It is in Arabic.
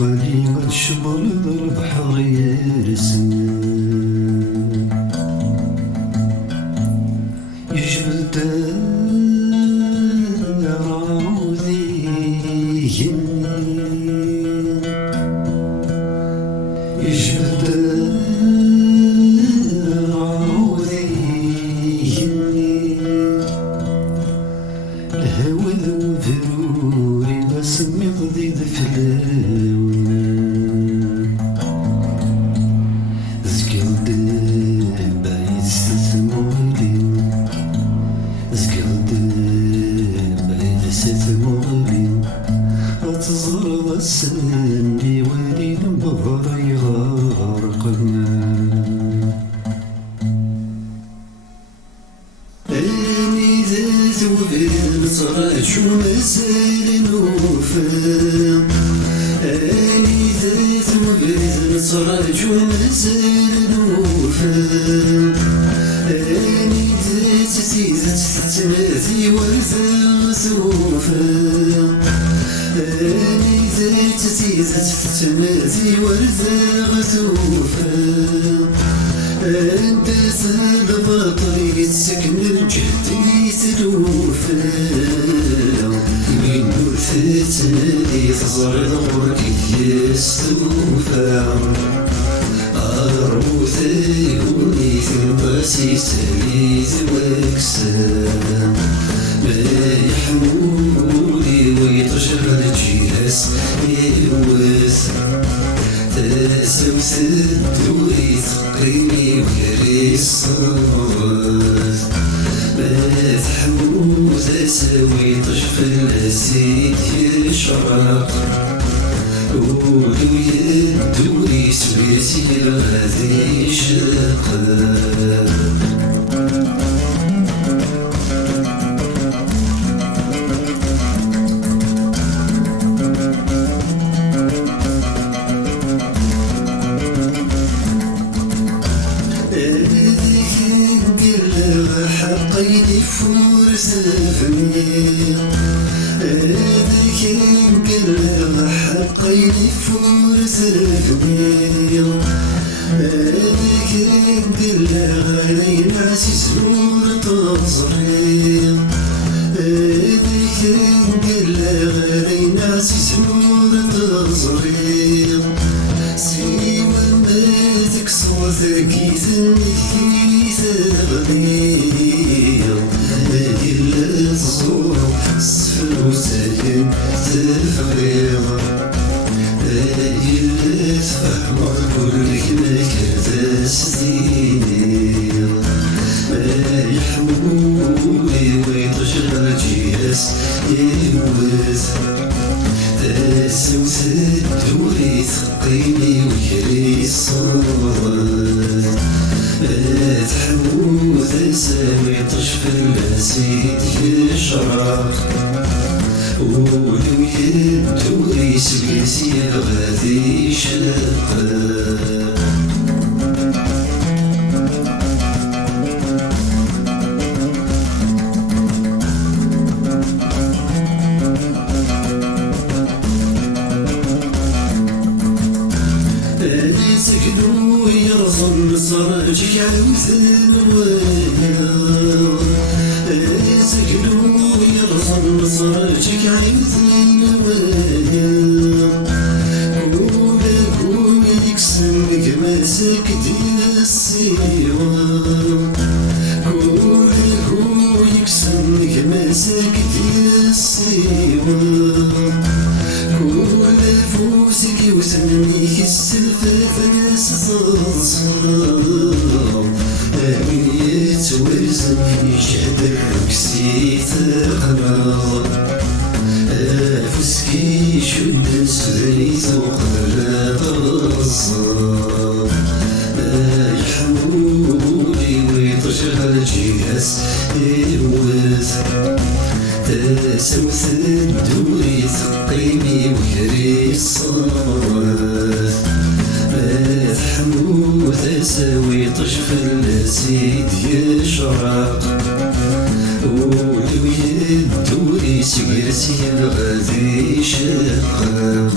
غالي قد شبر البحر يرسم يجبد راوذي يجبد راوذي الهوى ذو ذروري بسمي ضديد فلاونا زقلد بعيد ستمولين زقلد بعيد ستمولين أتزرد السن بوالي نبغر يغرقنا أني ذات وفين صراج ومازال نوفى أني ذات وفين صراج ومازال نوفى أني ذات تيزت تتماثي ورثة ثوفى أني ذات تيزت تتماثي ورثة ثوفى أنت الباطل يتسكن الجهد يتلوفى من فتنة تزرد غرك يستوفى أروثي ونيث الباسي سليث وكسا ما يحمولي ويطشر الجهاز يلوث تسوس الدوري تقيني ويري الصوت ما تحمو تساوي طشف الأسيد يشرق ولو يدوري سويسي غادي يشرق حقيني فرس فني هذيك نقلب حقيني فرس فني هذيك نقلب غير ناسي سرور تصريق هذيك نقلب غير ناسي سرور تصريق سيما ما تكسر ذكيت نكيت غني الزور السفر وساكن تفريغ اللي تفهم كلك ما كان تسديني ما يحمولي ويطشر الجياس يلوث تسوس الدوري ثقيني ويري الصوت ما تحمو تساوي طشف الأسيد يشرق ولو يدوري سبيسي غادي يشرق سكنو يرزن صراجك عوثن ويا سكنو يرزن صراجك عوثن ويا قول يكسنك ما سكتين السيوة قول يكسنك ما سكتين السيوة كل فوسك وسنيك السلفة ناس تصصر أمين يتوزن يشهد الركسي تقرر فوسكي شد سدني تقرر تصر يحمولي ويطشر الجهاز يلوث تسوس الدوري ثقيني ويري الصوت ما تحمو وتساوي طشف السيد يشرق ولو يدو يسقر سيب غادي يشقق